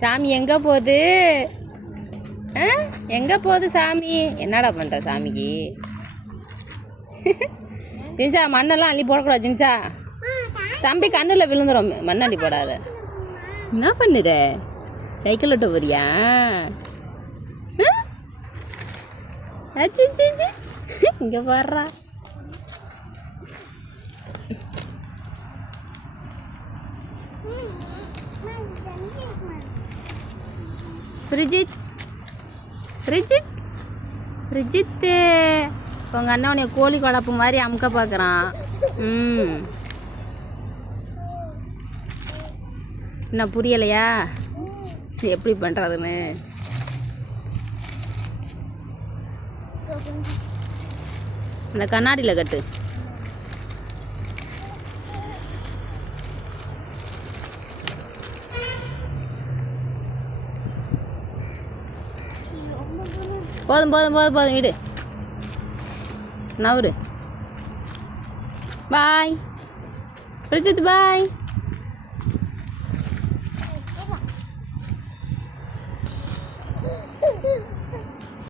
சாமி எங்கே போகுது? எங்கே போகுது சாமி? என்னடா பண்ணுற சாமிக்கு? ஜின்சா மண்ணெல்லாம் அள்ளி போடக்கூடாது ஜின்சா. தம்பி கண்ணில் விழுந்துடும், மண் அள்ளி போடாத. என்ன பண்ணுற? சைக்கிள் ஓட்ட போறியா? இங்கே பாடுறா. பிரிஜித் பிரிஜித் பிரிஜித்து, உங்கள் அண்ணன் உன்னைய கோழி குழப்பு மாதிரி அமுக்க பார்க்குறான். என்ன புரியலையா எப்படி பண்ணுறதுன்னு? அந்த கண்ணாடியில் கட்டு. போதும் போதும் போதும் போதும் விடு. நவரு. பாய் பிரிஜித், பாய்.